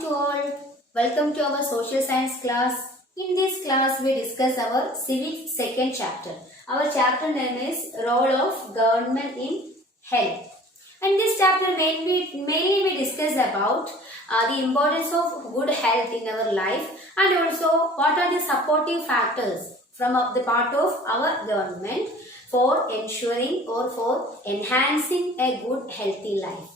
morning to all. Welcome to our social science class. In this class, we discuss our civics second chapter. Our chapter name is Role of Government in Health. And this chapter mainly we discuss about the importance of good health in our life and also what are the supportive factors from the part of our government for ensuring or for enhancing a good healthy life.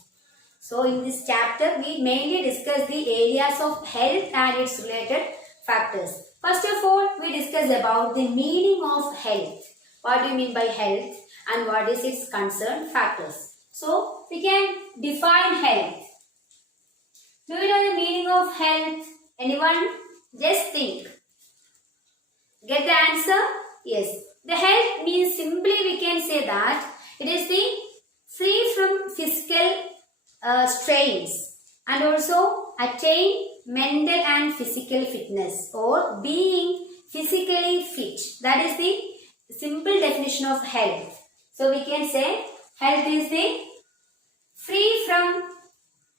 So in this chapter, we mainly discuss the areas of health and its related factors. First of all, we discuss about the meaning of health. What do you mean by health and what is its concerned factors? So we can define health. Do you know the meaning of health? Anyone? Just think. Get the answer? Yes. The health means simply we can say that it is the free from physical strains and also attain mental and physical fitness or being physically fit. That is the simple definition of health. So we can say health is the free from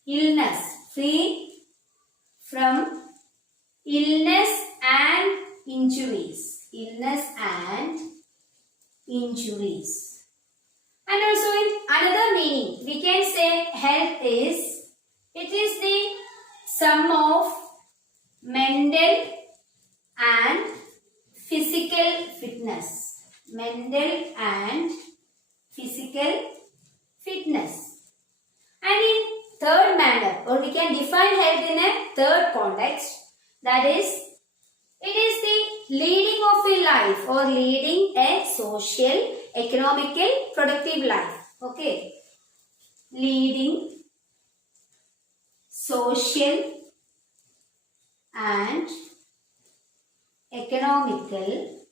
illness, free from illness and injuries, illness and injuries. And also in another meaning, we can say health is, it is the sum of mental and physical fitness. Mental and physical fitness. And in third manner, or we can define health in a third context, that is, it is the leading of a life or leading a social, economical, productive life. Okay. Leading social and economical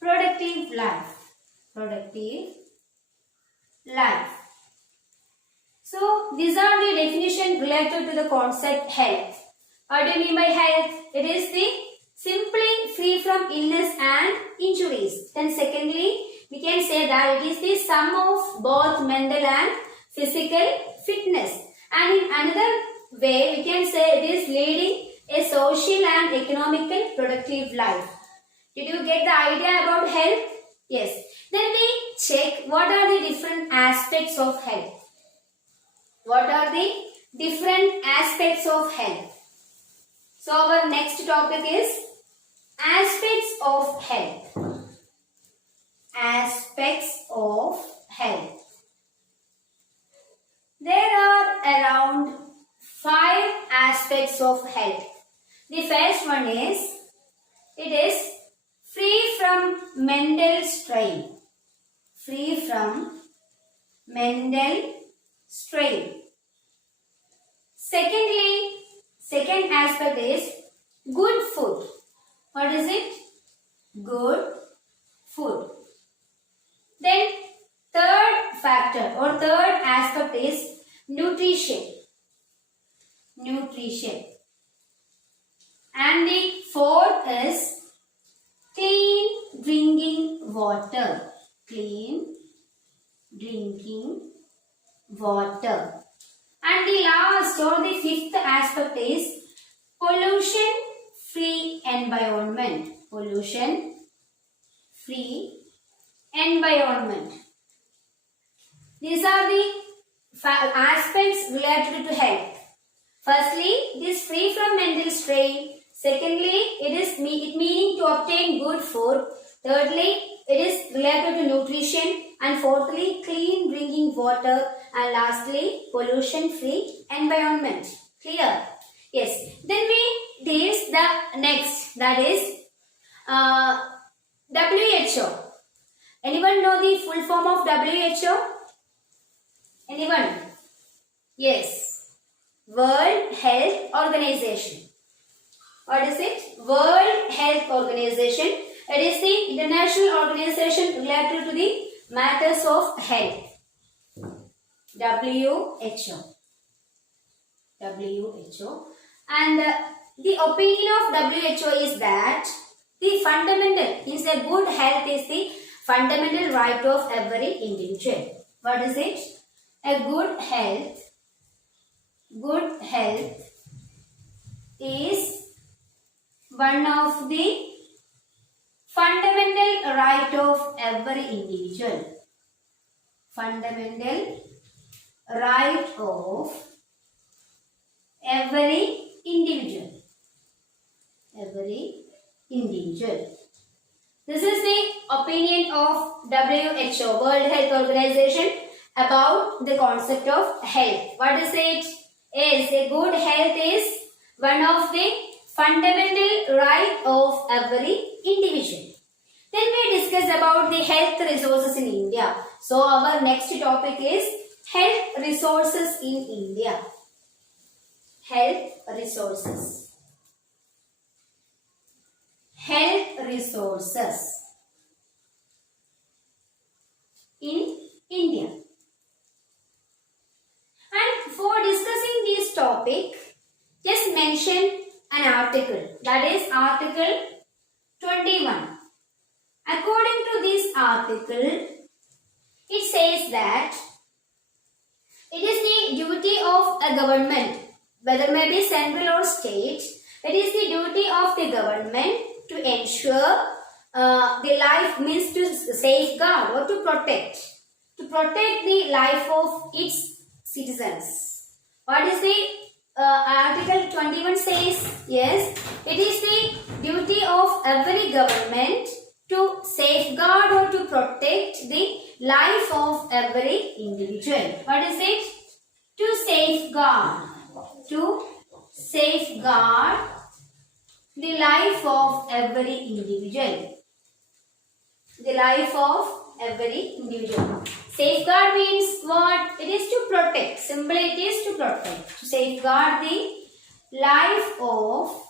productive life. Productive life. So these are the definition related to the concept health. What do you mean by health? It is the simply free from illness and injuries. Then secondly, we can say that it is the sum of both mental and physical fitness. And in another way, we can say it is leading a social and economical productive life. Did you get the idea about health? Yes. Then we check what are the different aspects of health. What are the different aspects of health? So our next topic is aspects of health. Aspects of health. There are around 5 aspects of health. The first one is, it is free from mental strain. Free from mental strain. Secondly, second aspect is good food. What is it? Good food. Then third factor or third aspect is nutrition. Nutrition. And the fourth is clean drinking water. Clean drinking water. And the last or the fifth aspect is pollution free environment. Pollution free environment. These are the aspects related to health. Firstly, it is free from mental strain. Secondly, it meaning to obtain good food. Thirdly, it is related to nutrition. And fourthly, clean drinking water. And lastly, pollution free environment. Clear? Yes. Then we deal the next, that is WHO. Anyone know the full form of WHO? Anyone? Yes. World Health Organization. What is it? World Health Organization. It is the international organization related to the matters of health. WHO. WHO. And the opinion of WHO is that the fundamental is a good health is the fundamental right of every individual. What is it? A good health good health is one of the fundamental right of every individual. Fundamental right of every individual. Every individual. This is the opinion of WHO, World Health Organization, about the concept of health. What is it? Is a good health is one of the fundamental right of every individual. Then we discuss about the health resources in India. So our next topic is health resources in India. Health resources. Health resources in India. And for discussing this topic, just mention an article, that is article 21. According to this article, it says that it is the duty of a government, whether may be central or state, it is the duty of the government to ensure the life, means to safeguard or to protect the life of its citizens. What is the article 21 says? Yes, it is the duty of every government to safeguard or to protect the life of every individual. What is it? To safeguard. To safeguard the life of every individual. The life of every individual. Safeguard means what? It is to protect. Simply it is to protect. To safeguard the life of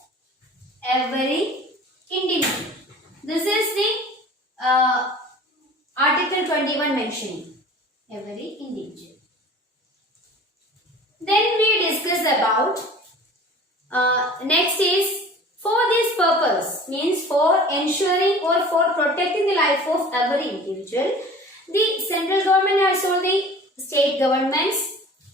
every individual. This is the article 21 mentioning every individual. Then we discuss about next is for this purpose, means for ensuring or for protecting the life of every individual, the central government has told the state governments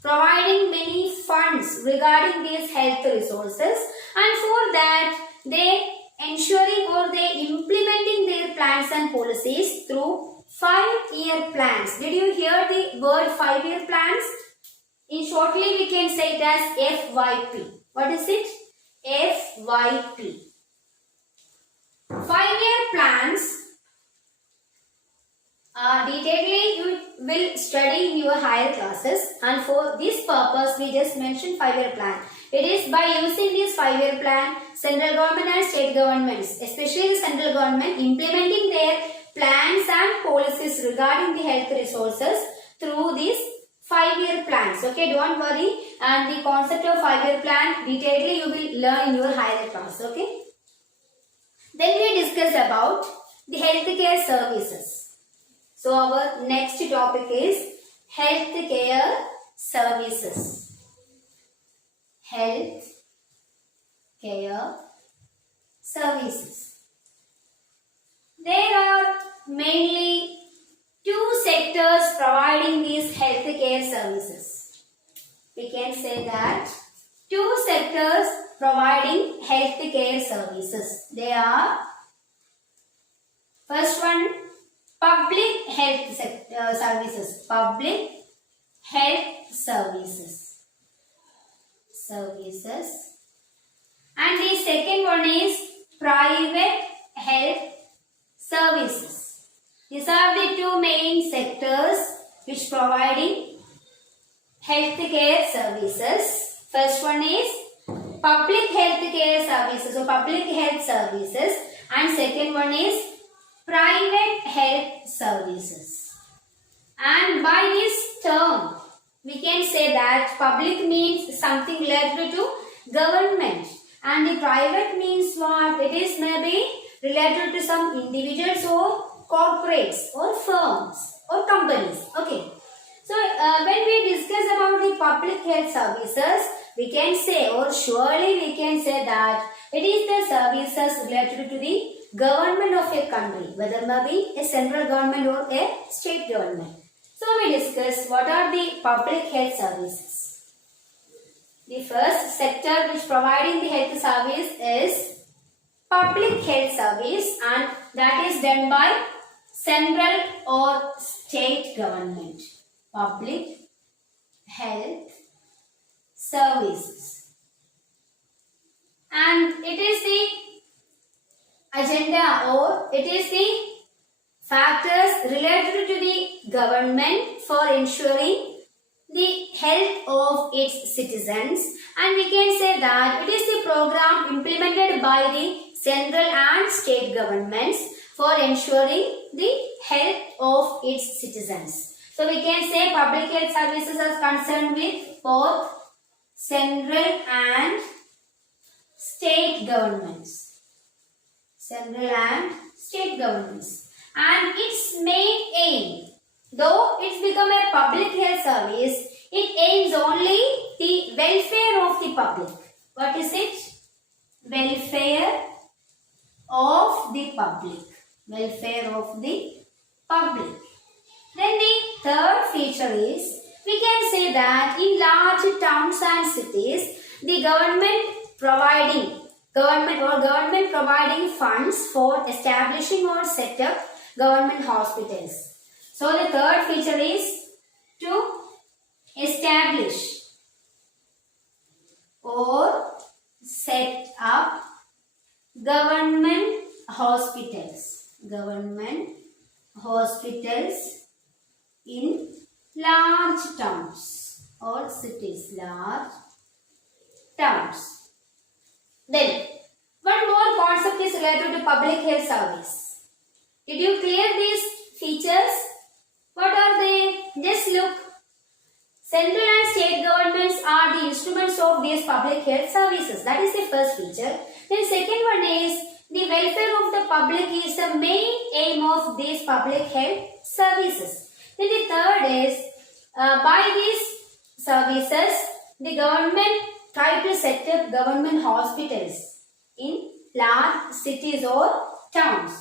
providing many funds regarding these health resources, and for that they ensuring or they implementing their plans and policies through 5-year plans. Did you hear the word 5-year plans? In shortly we can say it as FYP. What is it? FYP. 5-year plans. Detailedly you will study in your higher classes, and for this purpose we just mentioned 5-year plan. It is by using this 5-year plan, central government and state governments, especially the central government, implementing their plans and policies regarding the health resources through these 5-year plans. Okay, don't worry. And the concept of 5-year plan, detailedly you will learn in your higher class. Okay. Then we discuss about the healthcare services. So our next topic is healthcare services. Health care services. There are mainly 2 sectors providing these healthcare services. We can say that 2 sectors providing healthcare services. They are, first one, public health services. Public health services. And the second one is private health services. These are the 2 main sectors which providing healthcare services. First one is public healthcare services, so public health services, and second one is private health services. And by this term we can say that public means something related to government, and the private means what? It is maybe related to some individuals or corporates or firms or companies. Okay. So when we discuss about the public health services, we can say, or surely we can say that it is the services related to the government of a country, whether maybe a central government or a state government. So we discuss what are the public health services. The first sector which providing the health service is public health service, and that is done by central or state government. Public health services, and it is the agenda or it is the factors related to the government for ensuring the health of its citizens, and we can say that it is the program implemented by the central and state governments for ensuring the health of its citizens. So we can say public health services are concerned with both central and state governments. Central and state governments. And its main aim, though it's become a public health service, it aims only the welfare of the public. What is it? Welfare of the public. Welfare of the public. Then the third feature is, we can say that in large towns and cities, the government providing funds for establishing or set up government hospitals. So the third feature is to establish or set up government hospitals. Government hospitals in large towns or cities. Large towns. Then one more concept is related to public health service. Did you clear these features? What are they? Just look. Central and state governments are the instruments of these public health services. That is the first feature. Then second one is, the welfare of the public is the main aim of these public health services. Then the third is, by these services, the government try to set up government hospitals in large cities or towns.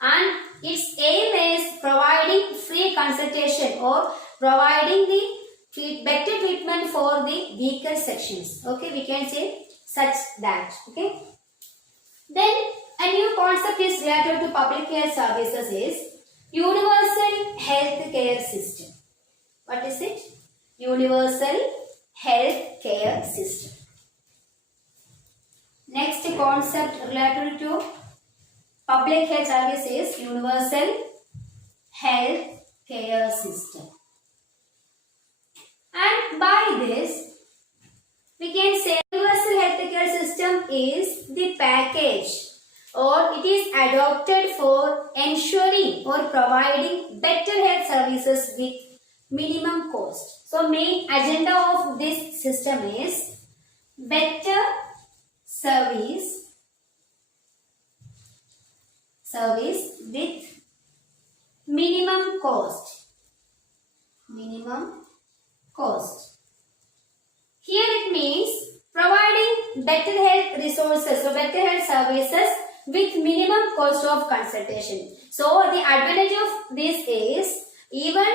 And its aim is providing free consultation or providing the better treatment for the weaker sections. Okay, we can say such that. Okay. Then a new concept is related to public health services is universal health care system. What is it? Universal health care system. Next concept related to public health service is universal health care system. And by this, we can say universal health care system is the package, or it is adopted for ensuring or providing better health services with minimum cost. So main agenda of this system is better service with minimum cost. Minimum cost. Here it means providing better health resources or better health services with minimum cost of consultation. So the advantage of this is, even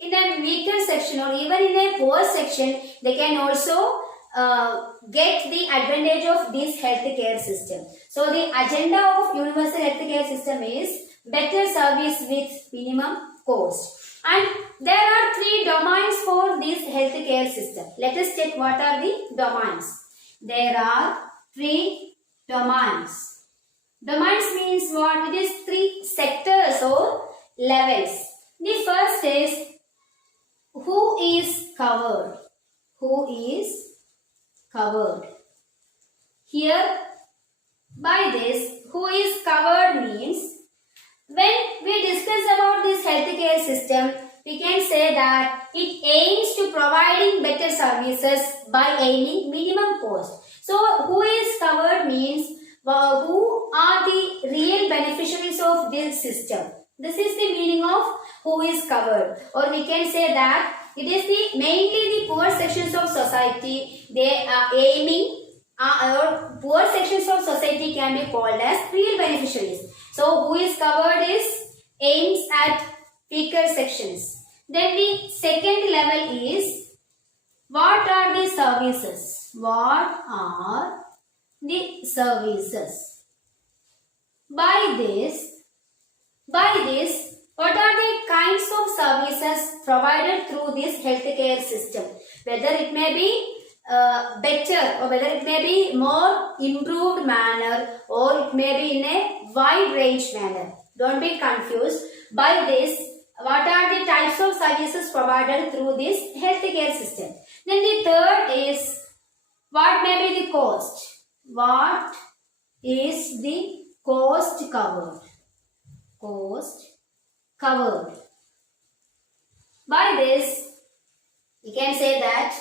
in a weaker section or even in a poor section, they can also get the advantage of this healthcare system. So the agenda of universal healthcare system is better service with minimum cost. And there are three domains for this healthcare system. Let us check what are the domains. There are three domains. Domains means what? It is three sectors or levels. The first is who is covered. Who is covered. Here, by this, who is covered means, when we discuss about this healthcare system, we can say that it aims to providing better services by aiming minimum cost. So, who is covered means who are the real beneficiaries of this system. This is the meaning of who is covered. Or we can say that it is mainly the poor sections of society. They are aiming, or poor sections of society can be called as real beneficiaries. So, who is covered is aims at weaker sections. Then the second level is What are the services? What are the services? By this, what are the kinds of services provided through this healthcare system? Whether it may be better or whether it may be more improved manner or it may be in a wide range manner. Don't be confused. By this, what are the types of services provided through this healthcare system? Then the third is what may be the cost? What is the cost covered? Cost covered. By this, we can say that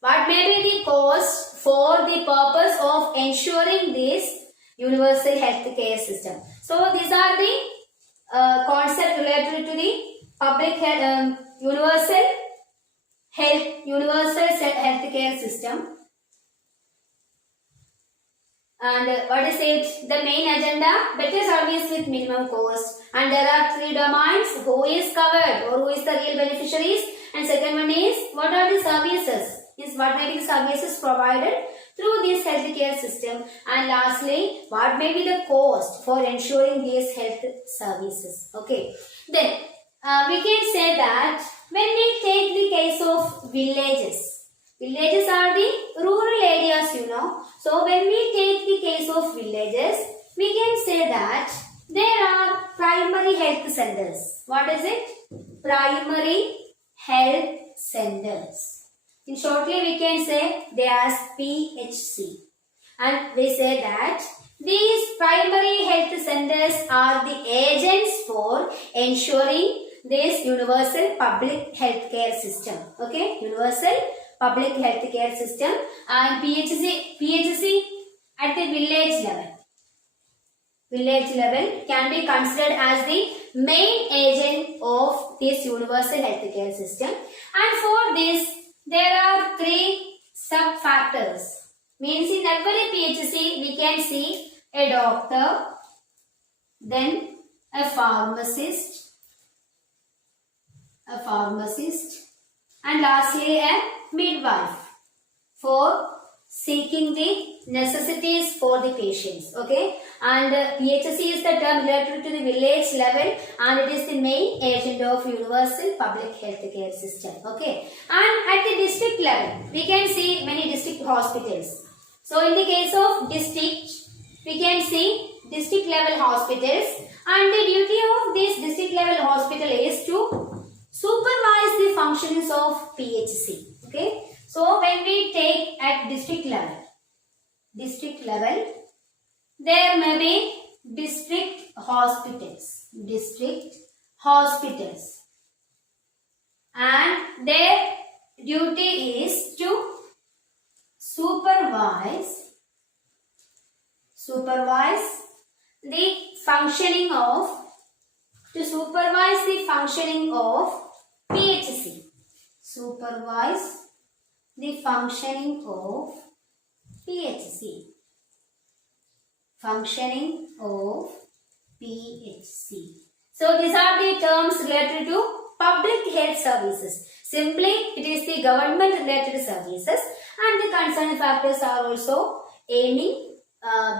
what may be the cost for the purpose of ensuring this universal healthcare system. So these are the concepts related to the public health, universal healthcare system. And what is it? The main agenda, better service with minimum cost. And there are three domains: who is covered or who is the real beneficiaries. And second one is what are the services? Is what may be the services provided through this healthcare system. And lastly, what may be the cost for ensuring these health services. Okay. Then we can say that when we take the case of villages. Villages are the rural areas, you know. So when we take the case of villages, we can say that there are primary health centers. What is it? Primary health centers. In shortly, we can say they are PHC. And we say that these primary health centers are the agents for ensuring this universal public healthcare system. Okay, universal public healthcare system. And PHC at the village level. Village level can be considered as the main agent of this universal healthcare system. And for this, there are three sub-factors. Means in every PHC, we can see a doctor, then a pharmacist, and lastly a midwife for seeking the necessities for the patients. Okay, and PHC is the term related to the village level, and it is the main agent of universal public healthcare system. Okay, and at the district level, we can see many district hospitals. So in the case of district, we can see district level hospitals, and the duty of this district level hospital is to supervise the functions of PHC. Okay, so when we take at district level, there may be district hospitals, and their duty is to supervise the functioning of PHC. Supervise the functioning of PHC. So these are the terms related to public health services. Simply, it is the government related services, and the concerned factors are also aiming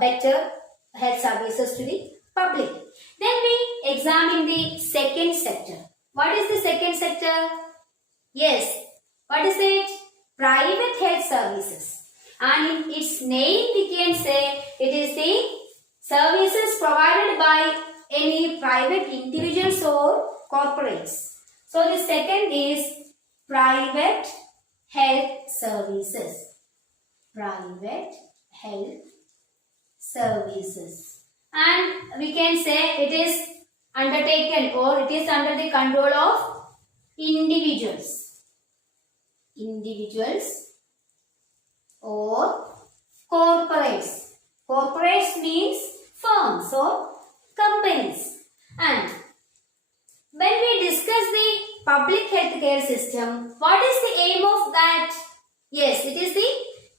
better health services to the public. Then we examine the second sector. What is the second sector? Yes, what is it? Private health services. And in its name, we can say it is the services provided by any private individuals or corporates. So the second is private health services. And we can say it is undertaken or it is under the control of individuals or corporates. Corporates means firms or companies. And when we discuss the public healthcare system, what is the aim of that? Yes, it is the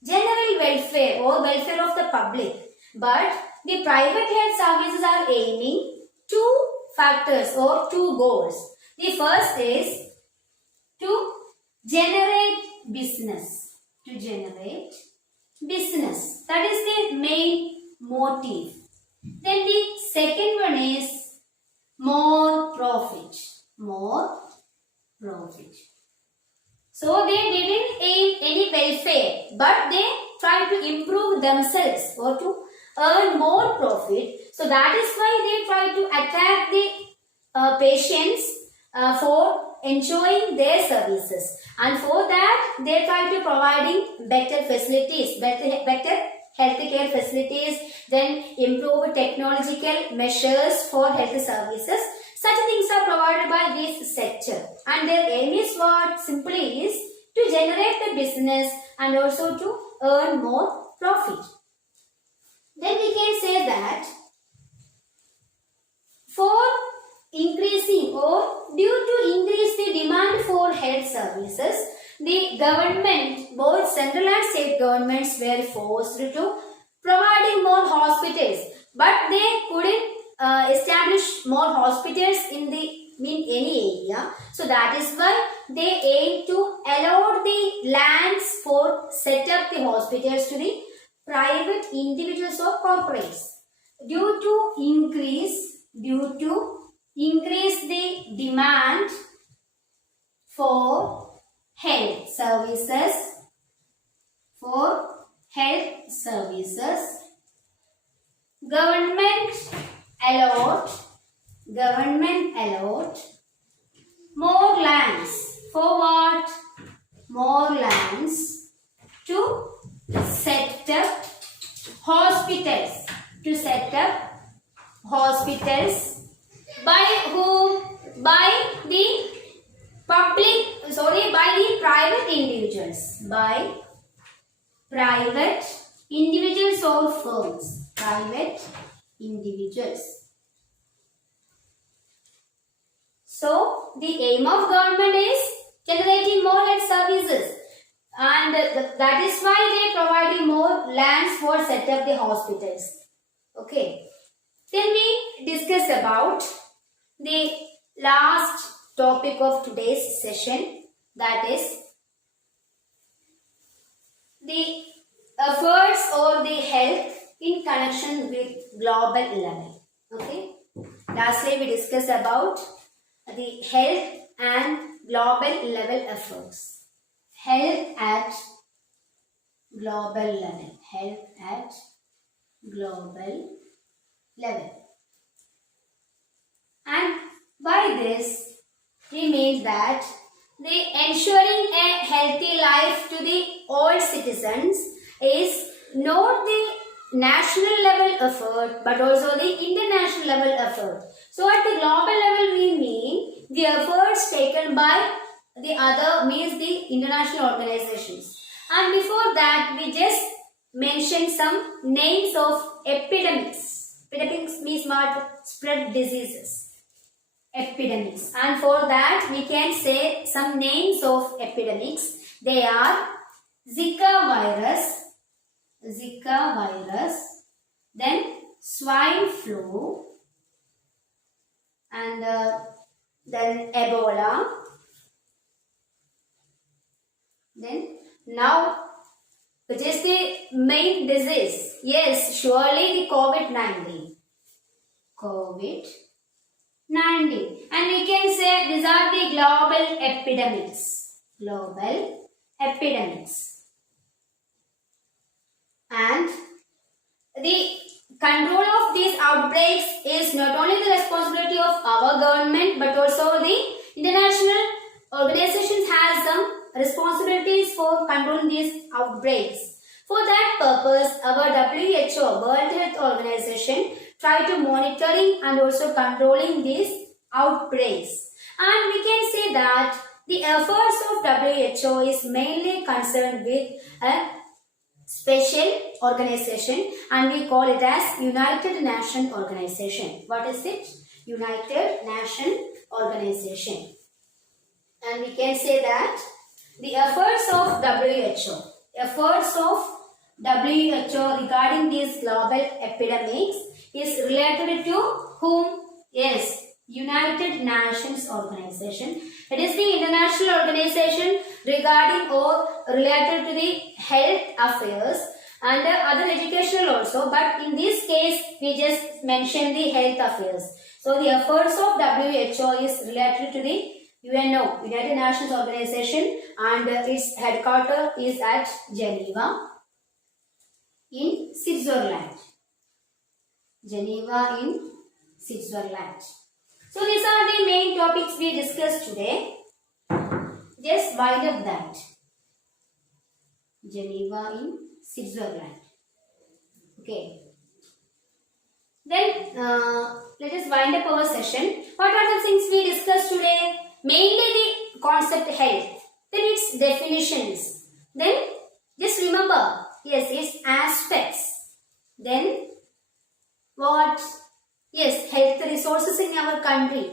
general welfare or welfare of the public. But the private health services are aiming two factors or two goals. The first is to generate business. To generate business. That is the main motive. Then the second one is more profit. More profit. So they didn't aim any welfare, but they tried to improve themselves or to earn more profit. So that is why they try to attack the patients for enjoying their services, and for that they try to providing better facilities, better healthcare facilities, then improve technological measures for health services. Such things are provided by this sector, and their aim is what? Simply is to generate the business and also to earn more profit. Then we can say that for increasing or due to increase the demand for health services, the government, both central and state governments, were forced to providing more hospitals, but they couldn't establish more hospitals in any area. So that is why they aim to allot the lands for set up the hospitals to the private individuals or corporates. Due to increase the demand for health services, government allot more lands. For what? More lands to set up hospitals. By whom? By the private individuals. By private individuals or firms. Private individuals. So, the aim of government is generating more health services, and that is why they are providing more lands for set up the hospitals. Okay. Then we discuss about the last topic of today's session, that is the efforts or the health in connection with global level. Okay. Lastly, we discussed about the health and global level efforts. Health at global level. Health at global level. And by this, we mean that the ensuring a healthy life to the all citizens is not the national level effort but also the international level effort. So at the global level we mean the efforts taken by the other means the international organizations. And before that we just mentioned some names of epidemics. Epidemics means what? Spread diseases. Epidemics. And for that we can say some names of epidemics. They are Zika virus, then swine flu, and then Ebola. Then now, which is the main disease? Yes, surely the COVID-19. And we can say these are the global epidemics. And the control of these outbreaks is not only the responsibility of our government but also the international organizations has some responsibilities for controlling these outbreaks. For that purpose, our WHO, World Health Organization, try to monitoring and also controlling these outbreaks. And we can say that the efforts of WHO is mainly concerned with a special organization, and we call it as United Nations Organization. What is it? United Nations Organization. And we can say that the efforts of WHO regarding these global epidemics is related to whom? Yes, United Nations Organization. It is the international organization regarding or related to the health affairs and other educational also, but in this case we just mention the health affairs. So the efforts of WHO is related to the UNO, United Nations Organization, and its headquarters is at Geneva in Switzerland. Geneva in Switzerland. So these are the main topics we discussed today. Just wind up that. Geneva in Switzerland. Okay. Then let us wind up our session. What are the things we discussed today? Mainly the concept health. Then its definitions. Then just remember, yes, its aspects. Then what? Yes, health resources in our country.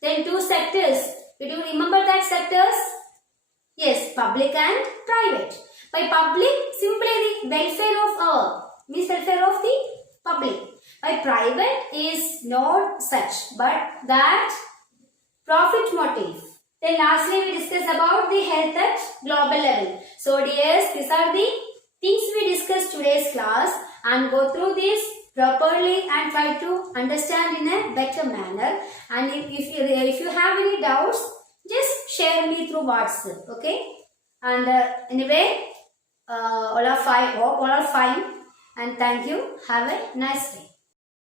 Then two sectors. Do you remember that sectors? Yes, public and private. By public, simply the welfare of our, means welfare of the public. By private is not such, but that profit motive. Then lastly we discuss about the health at global level. So dears, these are the things we discussed today's class, and go through this properly and try to understand in a better manner. And if you have any doubts, just share me through WhatsApp. Okay. And anyway, all are fine. And thank you. Have a nice day.